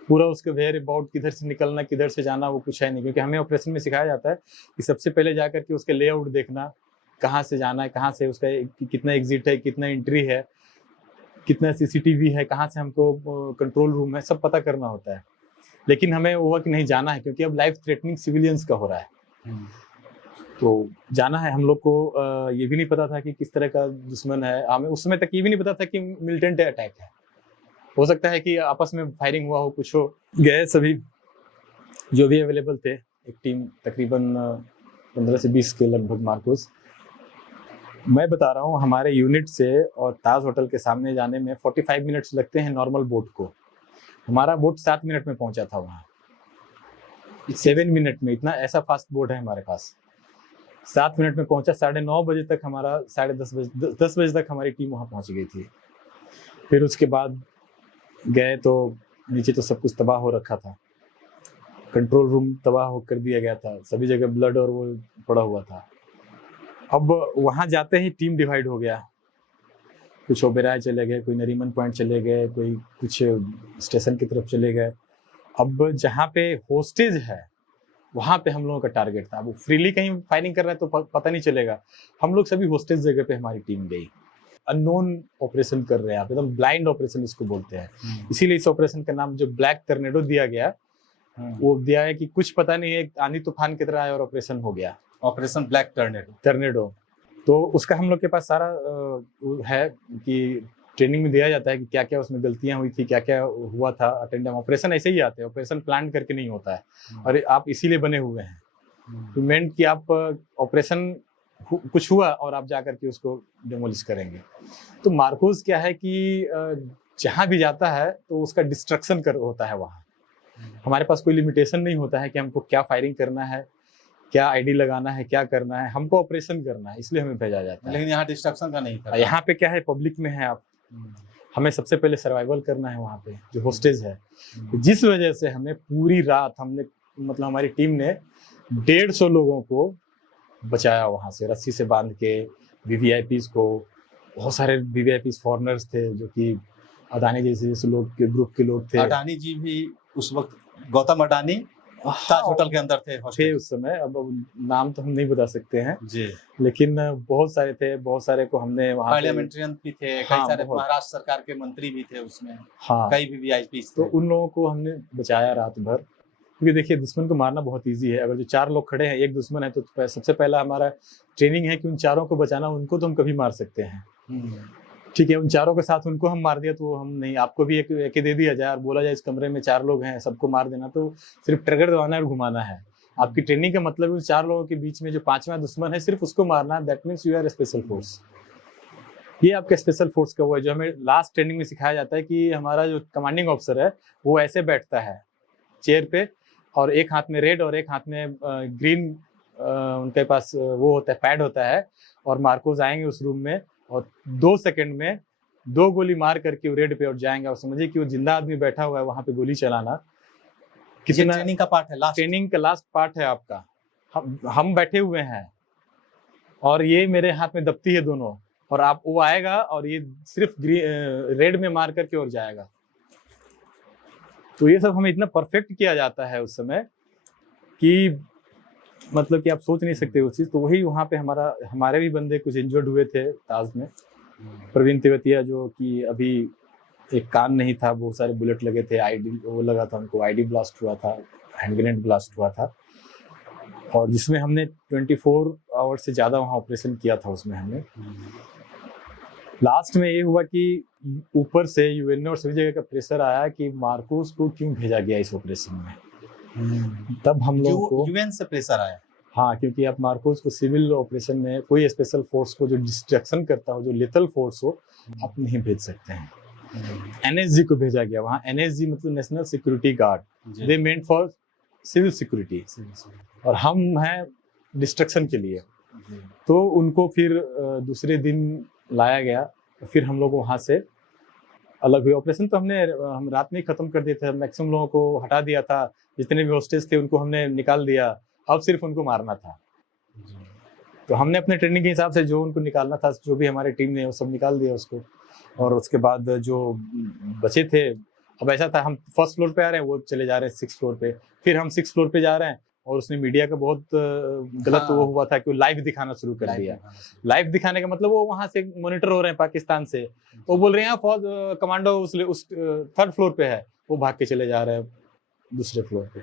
पूरा उसके वेयर अबाउट, किधर से निकलना, किधर से जाना, वो कुछ है नहीं, क्योंकि हमें ऑपरेशन में सिखाया जाता है कि सबसे पहले जाकर के उसके लेआउट देखना, कहाँ से जाना है, कहाँ से उसका कितना एग्जिट है, कितना एंट्री है, कितना सीसीटीवी है, कहाँ से हमको कंट्रोल रूम है, सब पता करना होता है। लेकिन हमें हुआ कि नहीं जाना है, क्योंकि अब लाइफ थ्रेटनिंग सिविलियंस का हो रहा है, तो जाना है। हम लोग को ये भी नहीं पता था कि किस तरह का दुश्मन है, हमें उस समय तक ये भी नहीं पता था कि मिलिटेंट अटैक है, हो सकता है कि आपस में फायरिंग हुआ हो, कुछ हो। गए सभी जो भी अवेलेबल थे, एक टीम तकरीबन 15 से 20 के लगभग मार्कोस। मैं बता रहा हूँ, हमारे यूनिट से और ताज होटल के सामने जाने में 45 मिनट्स लगते हैं नॉर्मल बोट को। हमारा बोट 7 मिनट में पहुंचा था वहाँ, 7 मिनट में, इतना ऐसा फास्ट बोट है हमारे पास। 7 मिनट में पहुंचा, 9:30 बजे तक हमारा, 10:30 बजे तक हमारी टीम वहाँ पहुँच गई थी। फिर उसके बाद गए तो नीचे तो सब कुछ तबाह हो रखा था, कंट्रोल रूम तबाह हो कर दिया गया था, सभी जगह ब्लड और वो पड़ा हुआ था। अब वहाँ जाते ही टीम डिवाइड हो गया, कुछ ओबेराय चले गए, कोई नरीमन पॉइंट चले गए, कोई कुछ स्टेशन की तरफ चले गए। अब जहाँ पे होस्टेज है वहाँ पे हम लोगों का टारगेट था। अब फ्रीली कहीं फायरिंग कर रहा है तो पता नहीं चलेगा। हम लोग सभी होस्टेज जगह पे हमारी टीम गई। अननोन ऑपरेशन कर रहे हैं आप, एकदम ब्लाइंड ऑपरेशन इसको बोलते हैं। इसीलिए इस ऑपरेशन का नाम जो ब्लैक टर्नेडो दिया गया, वो दिया है कि कुछ पता नहीं है, आंधी तूफान की तरह आया और ऑपरेशन हो गया, ऑपरेशन ब्लैक टर्नेडो। तो उसका हम लोग के पास सारा है कि ट्रेनिंग में दिया जाता है कि क्या क्या उसमें गलतियां हुई थी, क्या क्या हुआ था। अटेंडम ऑपरेशन ऐसे ही आते हैं, ऑपरेशन प्लान करके नहीं होता है, और आप इसीलिए बने हुए हैं। तो मेंट कि आप ऑपरेशन कुछ हुआ और आप जाकर के उसको डेमोलिश करेंगे। तो मार्कोस क्या है कि जहाँ भी जाता है तो उसका डिस्ट्रक्शन होता है वहाँ। हमारे पास कोई लिमिटेशन नहीं होता है कि हमको क्या फायरिंग करना है, क्या आईडी लगाना है, क्या करना है। हमको ऑपरेशन करना है, इसलिए हमें भेजा जाता है। लेकिन यहाँ डिस्ट्रक्शन का नहीं था। यहाँ पे क्या है, पब्लिक में है आप, हमें सबसे पहले सर्वाइवल करना है वहाँ पे जो होस्टेज है। जिस वजह से हमें पूरी रात मतलब हमारी टीम ने 150 लोगों को बचाया वहाँ से, रस्सी से बांध के। वीवीआईपीज को, बहुत सारे वीवीआईपीज फॉरेनर्स थे जो कि अडानी जैसे लोग के ग्रुप के लोग थे। अडानी जी भी उस वक्त, गौतम अडानी ताज होटल के अंदर थे उस समय। अब नाम तो हम नहीं बता सकते हैं जी, लेकिन बहुत सारे थे, बहुत सारे को हमने वहाँ पार्लियामेंट्रियन भी थे, कई सारे महाराष्ट्र सरकार के मंत्री भी थे उसमें, कई वीवीआईपी थे। तो उन लोगों को हमने बचाया रात भर, क्योंकि देखिए दुश्मन को मारना बहुत इजी है। अगर जो 4 लोग खड़े हैं, एक दुश्मन है, तो सबसे पहला हमारा ट्रेनिंग है कि उन चारों को बचाना। उनको तो हम कभी मार सकते हैं, ठीक है, उन चारों के साथ उनको हम मार दिया तो हम नहीं। आपको भी एक दे दिया जाए और बोला जाए इस कमरे में 4 लोग हैं, सबको मार देना, तो सिर्फ ट्रिगर दबाना और घुमाना है। आपकी ट्रेनिंग का मतलब उन 4 लोगों के बीच में जो 5वां दुश्मन है, सिर्फ उसको मारना है। That means you are special force. ये आपका स्पेशल फोर्स का वो है जो हमें लास्ट ट्रेनिंग में सिखाया जाता है कि हमारा जो कमांडिंग ऑफिसर है वो ऐसे बैठता है चेयर पे, और एक हाथ में रेड और एक हाथ में ग्रीन, उनके पास वो होता है, पैड होता है। और मार्कोस आएंगे उस रूम में और 2 सेकंड में 2 गोली मार करके वो रेड पे और जाएंगे। और समझिए कि वो जिंदा आदमी बैठा हुआ है वहां पे गोली चलाना कितना ट्रेनिंग का पार्ट है, ट्रेनिंग का लास्ट पार्ट है आपका। हम बैठे हुए हैं और ये मेरे हाथ में दबती है दोनों, और आप वो आएगा और ये सिर्फ रेड में मार करके और जाएगा। तो ये सब हमें इतना परफेक्ट किया जाता है उस समय कि मतलब कि आप सोच नहीं सकते उस चीज। तो वही वहाँ पे हमारे भी बंदे कुछ इंजर्ड हुए थे ताज में। प्रवीण तेवतिया जो कि अभी एक कान नहीं था, बहुत सारे बुलेट लगे थे, आईडी वो लगा था उनको, आईडी ब्लास्ट हुआ था, हैंड ग्रेनेड ब्लास्ट हुआ था, और जिसमें हमने 24 आवर से ज्यादा वहाँ ऑपरेशन किया था। उसमें हमने लास्ट में ये हुआ कि ऊपर से यूएनओ और सभी जगह का प्रेशर आया कि मार्कोस को क्यों भेजा गया इस ऑपरेशन में। तब हम लोगों को यूएन से प्रेशर आया। हाँ, क्योंकि आप मार्कोस को सिविल ऑपरेशन में कोई स्पेशल फोर्स को जो डिस्ट्रक्शन करता हो, जो लेथल फोर्स हो, आप नहीं भेज सकते हैं। एनएसजी को भेजा गया वहाँ। एनएसजी मतलब national security guard, they meant for civil security, और हम हैं डिस्ट्रक्शन के लिए। तो उनको फिर दूसरे दिन लाया गया, फिर हम लोग वहाँ से अलग हुए। ऑपरेशन तो हम रात में ही खत्म कर दिए थे, मैक्सिमम लोगों को हटा दिया था, जितने भी होस्टेज थे उनको हमने निकाल दिया, अब सिर्फ उनको मारना था। तो हमने अपने ट्रेनिंग के हिसाब से जो उनको निकालना था, जो भी हमारी टीम ने वो सब निकाल दिया उसको। और उसके बाद जो बचे थे, अब ऐसा था हम फर्स्ट फ्लोर पे आ रहे हैं, वो चले जा रहे हैं 6th फ्लोर पे, फिर हम 6th फ्लोर पे जा रहे हैं, और उसने मीडिया का बहुत गलत वो हुआ था कि वो लाइव दिखाना शुरू कर दिया। लाइव दिखाने का मतलब वो वहां से मॉनिटर हो रहे हैं पाकिस्तान से, वो बोल रहे हैं फौज कमांडो उस 3rd फ्लोर पे है, वो भाग के चले जा रहे हैं दूसरे फ्लोर पे।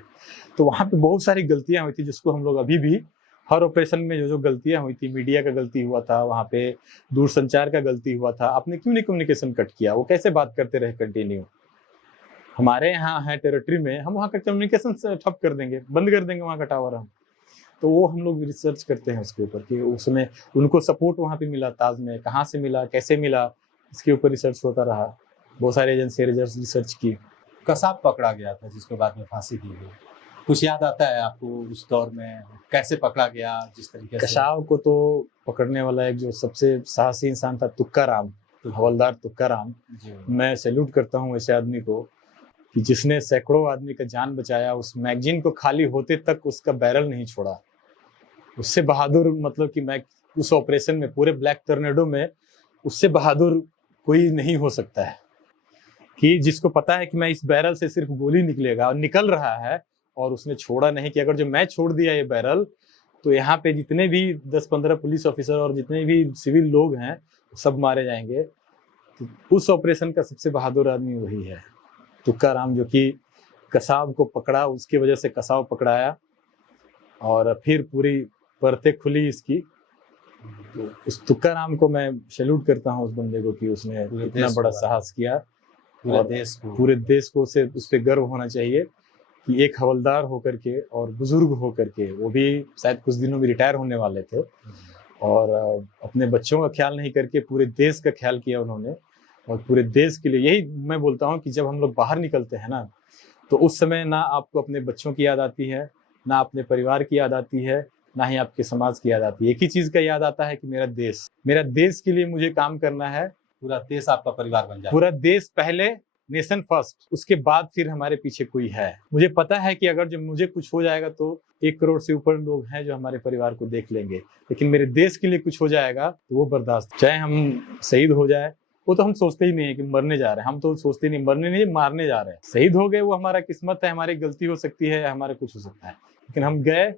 तो वहां पे बहुत सारी गलतियां हुई थी, जिसको हम लोग अभी भी हर ऑपरेशन में जो गलतियां हुई थी, मीडिया का गलती हुआ था, वहां पे दूरसंचार का गलती हुआ था। आपने क्यों नहीं कम्युनिकेशन कट किया, वो कैसे बात करते रहे कंटिन्यू। हमारे यहाँ है टेरिटरी में, हम वहाँ का कम्युनिकेशन ठप कर देंगे, बंद कर देंगे वहाँ का टावर हम। तो वो हम लोग रिसर्च करते हैं उसके ऊपर कि उसमें उनको सपोर्ट वहाँ पे मिला ताज में, कहाँ से मिला, कैसे मिला, इसके ऊपर रिसर्च होता रहा। बहुत सारी एजेंसी रिसर्च की। कसाब पकड़ा गया था जिसको बाद में फांसी दी गई, कुछ याद आता है आपको उस दौर में कैसे पकड़ा गया? जिस तरीके से कसाब को तो पकड़ने वाला एक जो सबसे साहसी इंसान था, तुक्का राम, हवलदार तुक्का राम। मैं सैल्यूट करता हूँ ऐसे आदमी को कि जिसने सैकड़ों आदमी का जान बचाया। उस मैगजीन को खाली होते तक उसका बैरल नहीं छोड़ा। उससे बहादुर मतलब कि मैं उस ऑपरेशन में, पूरे ब्लैक टॉर्नेडो में उससे बहादुर कोई नहीं हो सकता है, कि जिसको पता है कि मैं इस बैरल से सिर्फ गोली निकलेगा और निकल रहा है, और उसने छोड़ा नहीं कि अगर जो मैं छोड़ दिया ये बैरल तो यहाँ पे जितने भी 10-15 पुलिस ऑफिसर और जितने भी सिविल लोग हैं सब मारे जाएंगे। तो उस ऑपरेशन का सबसे बहादुर आदमी वही है, तुकाराम, जो कि कसाब को पकड़ा, उसकी वजह से कसाब पकड़ाया और फिर पूरी परतें खुली इसकी। तो उस तुकाराम को मैं सैल्यूट करता हूँ, उस बंदे को, कि उसने इतना बड़ा साहस किया। पूरे देश को उसे उस पर गर्व होना चाहिए कि एक हवलदार होकर के और बुजुर्ग होकर के, वो भी शायद कुछ दिनों में रिटायर होने वाले थे, और अपने बच्चों का ख्याल नहीं करके पूरे देश का ख्याल किया उन्होंने, और पूरे देश के लिए। यही मैं बोलता हूँ कि जब हम लोग बाहर निकलते हैं ना, तो उस समय ना आपको अपने बच्चों की याद आती है, ना अपने परिवार की याद आती है, ना ही आपके समाज की याद आती है। एक ही चीज का याद आता है कि मेरा देश के लिए मुझे काम करना है। पूरा देश आपका परिवार बन जाए। पूरा देश पहले, नेशन फर्स्ट, उसके बाद फिर हमारे पीछे कोई है। मुझे पता है कि अगर जब मुझे कुछ हो जाएगा तो 1 करोड़ से ऊपर लोग हैं जो हमारे परिवार को देख लेंगे, लेकिन मेरे देश के लिए कुछ हो जाएगा तो वो बर्दाश्त, चाहे हम शहीद हो जाए, वो तो हम सोचते ही नहीं है कि मरने जा रहे हैं, हम तो सोचते नहीं, मरने नहीं, मारने जा रहे हैं। शहीद हो गए वो हमारा किस्मत है, हमारी गलती हो सकती है, हमारा कुछ हो सकता है, लेकिन हम गए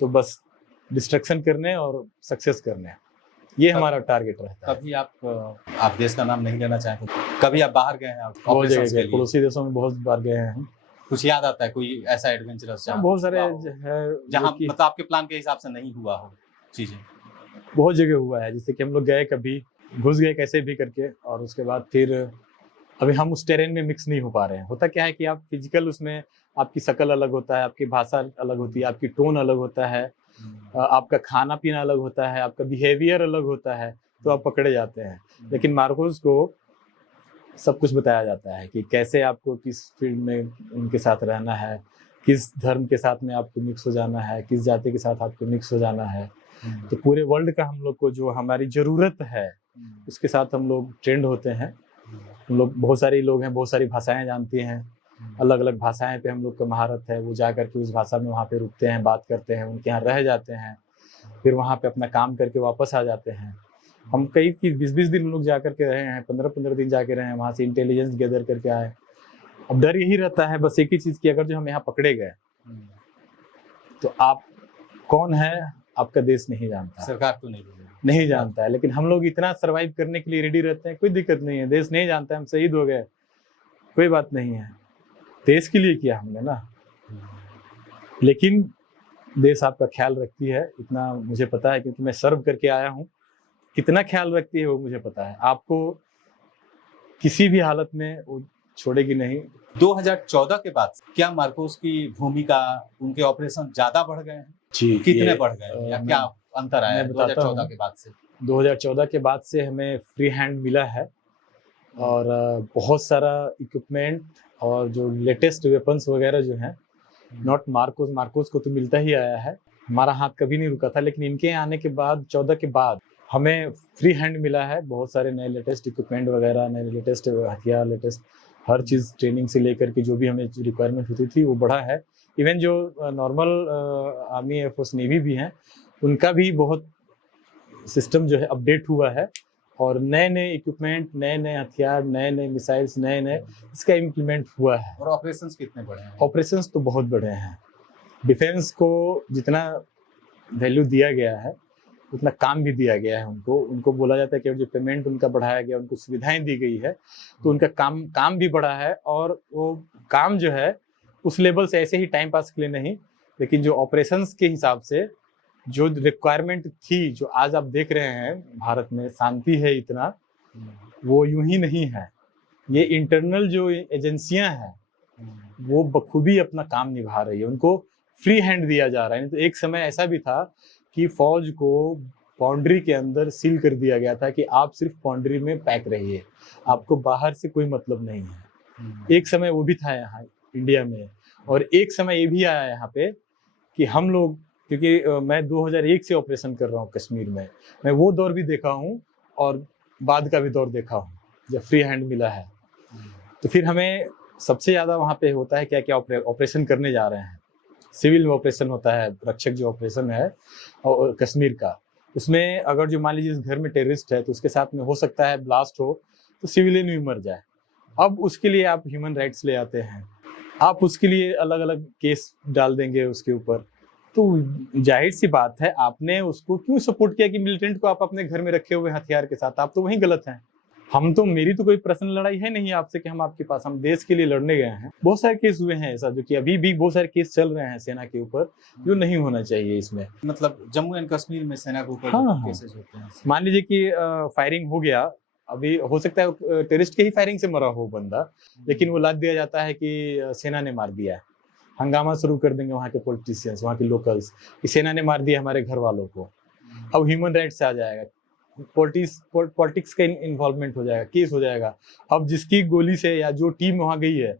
तो बस डिस्ट्रक्शन करने और सक्सेस करने, ये हमारा टारगेट रहता है। कभी आप देश का नाम नहीं लेना चाहेंगे, कभी आप बाहर गए हैं? बहुत जगह गए, पड़ोसी देशों में बहुत बार गए हैं। कुछ याद आता है कोई ऐसा एडवेंचरस बहुत सारे है जहाँ मतलब आपके प्लान के हिसाब से नहीं हुआ हो चीजें? बहुत जगह हुआ है, जैसे कि हम लोग गए, कभी घुस गए कैसे भी करके, और उसके बाद फिर अभी हम उस टेरेन में मिक्स नहीं हो पा रहे हैं। होता क्या है कि आप फिजिकल, उसमें आपकी शक्ल अलग होता है, आपकी भाषा अलग होती है, आपकी टोन अलग होता है, आपका खाना पीना अलग होता है, आपका बिहेवियर अलग होता है, तो आप पकड़े जाते हैं। लेकिन मार्कोस को सब कुछ बताया जाता है कि कैसे आपको किस फील्ड में उनके साथ रहना है, किस धर्म के साथ में आपको मिक्स हो जाना है, किस जाति के साथ आपको मिक्स हो जाना है। तो पूरे वर्ल्ड का हम लोग को जो हमारी ज़रूरत है उसके साथ हम लोग ट्रेंड होते हैं। हम लोग, बहुत सारे लोग हैं, बहुत सारी भाषाएं जानते हैं, अलग अलग भाषाएं पे हम लोग का महारत है। वो जा करके उस भाषा में वहाँ पे रुकते हैं, बात करते हैं, उनके यहाँ रह जाते हैं, फिर वहाँ पे अपना काम करके वापस आ जाते हैं। हम कई 20-20 दिन लोग जा करके रहे हैं, 15-15 दिन जाके रहे हैं, वहाँ से इंटेलिजेंस गैदर करके आए। अब डर यही रहता है बस एक ही चीज़ की, अगर जो हम यहाँ पकड़े गए तो आप कौन है आपका देश नहीं जानता, सरकार तो नहीं जानता है, लेकिन हम लोग इतना सरवाइव करने के लिए रेडी रहते हैं, कोई दिक्कत नहीं है। देश नहीं जानता है, हम शहीद हो गए, कोई बात नहीं है, देश के लिए किया हमने ना। लेकिन देश आपका ख्याल रखती है, इतना मुझे पता है, क्योंकि मैं सर्व करके आया हूँ। कितना ख्याल रखती है वो मुझे पता है। आपको किसी भी हालत में वो छोड़ेगी नहीं। 2014 के बाद क्या मार्कोस की भूमिका, उनके ऑपरेशन ज्यादा बढ़ गए हैं? जी, कितने बढ़ गए या क्या अंतर आया 2014 के बाद से? 2014 के बाद से हमें फ्री हैंड मिला है, और बहुत सारा इक्विपमेंट और जो लेटेस्ट वेपन्स वगैरह जो हैं, नॉट मार्कोस को तो मिलता ही आया है, हमारा हाथ कभी नहीं रुका था, लेकिन इनके आने के बाद 14 के बाद हमें फ्री हैंड मिला है। बहुत सारे नए लेटेस्ट इक्विपमेंट वगैरह, नए लेटेस्ट हथियार, लेटेस्ट हर चीज़, ट्रेनिंग से लेकर के जो भी हमें रिक्वायरमेंट होती थी वो बढ़ा है। इवन जो नॉर्मल आर्मी, एयरफोर्स, नेवी भी हैं, उनका भी बहुत सिस्टम जो है अपडेट हुआ है, और नए नए इक्विपमेंट, नए नए हथियार, नए नए मिसाइल्स, नए नए इसका इम्प्लीमेंट हुआ है। और ऑपरेशंस कितने बढ़े हैं? ऑपरेशंस तो बहुत बड़े हैं। डिफेंस को जितना वैल्यू दिया गया है उतना काम भी दिया गया है उनको बोला जाता है कि जो पेमेंट उनका बढ़ाया गया, उनको सुविधाएं दी गई है, तो उनका काम भी बढ़ा है। और वो काम जो है उस लेवल से ऐसे ही टाइम पास के लिए नहीं, लेकिन जो ऑपरेशंस के हिसाब से जो रिक्वायरमेंट थी, जो आज आप देख रहे हैं भारत में शांति है इतना, वो यूं ही नहीं है। ये इंटरनल जो एजेंसियां हैं वो बखूबी अपना काम निभा रही है, उनको फ्री हैंड दिया जा रहा है। नहीं तो एक समय ऐसा भी था कि फौज को बाउंड्री के अंदर सील कर दिया गया था कि आप सिर्फ बाउंड्री में पैक रहिए, आपको बाहर से कोई मतलब नहीं है। एक समय वो भी था यहाँ इंडिया में, और एक समय ये भी आया यहाँ पे कि हम लोग, क्योंकि मैं 2001 से ऑपरेशन कर रहा हूँ कश्मीर में, मैं वो दौर भी देखा हूँ और बाद का भी दौर देखा हूँ जब फ्री हैंड मिला है। तो फिर हमें सबसे ज़्यादा वहाँ पे होता है क्या क्या ऑपरेशन करने जा रहे हैं। सिविल में ऑपरेशन होता है, रक्षक जो ऑपरेशन है और कश्मीर का, उसमें अगर जो मान लीजिए इस घर में टेररिस्ट है तो उसके साथ में हो सकता है ब्लास्ट हो तो सिविलियन भी मर जाए। अब उसके लिए आप ह्यूमन राइट्स ले आते हैं, आप उसके लिए अलग अलग केस डाल देंगे उसके ऊपर, तो जाहिर सी बात है आपने उसको क्यों सपोर्ट किया कि मिलिटेंट को आप अपने घर में रखे हुए हथियार के साथ, आप तो वहीं गलत हैं। हम तो, मेरी तो कोई पर्सनल लड़ाई है नहीं आपसे कि हम आपके पास, हम देश के लिए लड़ने गए हैं। बहुत सारे केस हुए हैं ऐसा, जो कि अभी भी बहुत सारे केस चल रहे हैं सेना के ऊपर, जो नहीं होना चाहिए इसमें। मतलब जम्मू एंड कश्मीर में सेना के ऊपर हाँ, केसेस होते हैं। मान लीजिए कि फायरिंग हो गया, अभी हो सकता है टेररिस्ट के ही फायरिंग से मरा हो बंदा, लेकिन वो लाद दिया जाता है कि सेना ने मार दिया है। हंगामा शुरू कर देंगे वहाँ के पॉलिटिशियंस, वहाँ के लोकल्स, कि सेना ने मार दिया हमारे घर वालों को। अब ह्यूमन राइट्स से आ जाएगा, पॉलिटिक्स का इन्वॉल्वमेंट हो जाएगा, केस हो जाएगा। अब जिसकी गोली से या जो टीम वहाँ गई है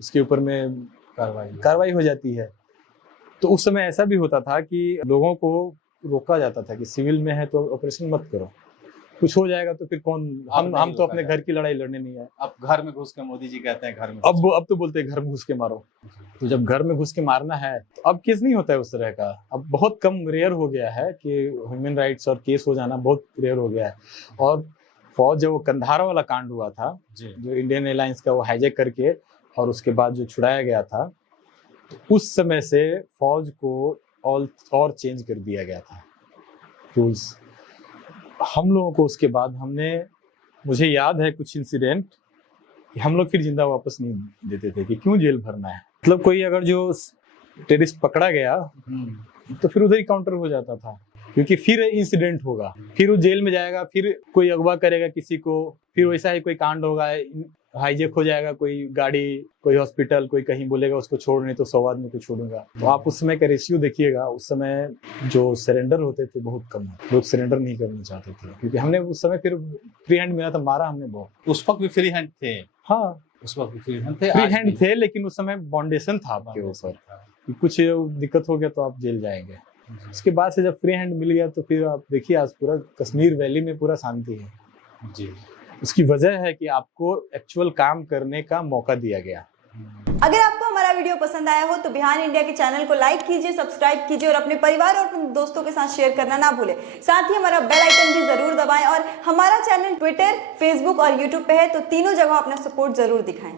उसके ऊपर में कार्रवाई हो जाती है। तो उस समय ऐसा भी होता था कि लोगों को रोका जाता था कि सिविल में है तो ऑपरेशन मत करो, कुछ हो जाएगा तो फिर कौन, हम तो अपने घर की लड़ाई लड़ने नहीं आए। अब घर में घुस के मोदी जी कहते हैं घर में, अब तो बोलते हैं घर में घुस के मारो। तो जब घर में घुस के मारना है तो अब केस नहीं होता है उस तरह का। अब बहुत कम, रेयर हो गया है कि ह्यूमन राइट्स और केस हो जाना, बहुत रेयर हो गया है। और फौज, जब वो कंधार वाला कांड हुआ था, जो इंडियन एयरलाइंस का वो हाईजैक करके और उसके बाद जो छुड़ाया गया था, तो उस समय से फौज को और चेंज कर दिया गया था रूल्स। हम लोगों को उसके बाद मुझे याद है कुछ इंसिडेंट कि हम लोग फिर जिंदा वापस नहीं देते थे कि क्यों जेल भरना है। मतलब कोई अगर जो टेररिस्ट पकड़ा गया तो फिर उधर ही काउंटर हो जाता था, क्योंकि फिर इंसिडेंट होगा, फिर वो जेल में जाएगा, फिर कोई अगवा करेगा किसी को, फिर वैसा ही कोई कांड होगा, हाईजैक हो जाएगा कोई गाड़ी, कोई हॉस्पिटल, कोई कहीं बोलेगा उसको छोड़, नहीं तो 100 आदमी को छोड़ूंगा। तो आप उस समय का रेशियो देखिएगा, उस समय जो सरेंडर होते थे बहुत कम, लोग सरेंडर नहीं करना चाहते थे, क्योंकि हमने उस समय फिर फ्री हैंड मिला था, मारा हमने बहुत। उस वक्त भी फ्री हैंड थे? हाँ, उस वक्त भी फ्री हैंड थे, लेकिन उस समय बाउंडेशन था आपके ऊपर, कुछ दिक्कत हो गया तो आप जेल जाएंगे। उसके बाद से जब फ्री हैंड मिल गया तो फिर आप देखिए आज पूरा कश्मीर वैली में पूरा शांति है जी। उसकी वजह है कि आपको एक्चुअल काम करने का मौका दिया गया। अगर आपको हमारा वीडियो पसंद आया हो तो बिहान इंडिया के चैनल को लाइक कीजिए, सब्सक्राइब कीजिए और अपने परिवार और अपने दोस्तों के साथ शेयर करना ना भूलें। साथ ही हमारा बेल आइकन भी जरूर दबाएं और हमारा चैनल ट्विटर, फेसबुक और यूट्यूब पे है, तो तीनों जगह अपना सपोर्ट जरूर दिखाएं।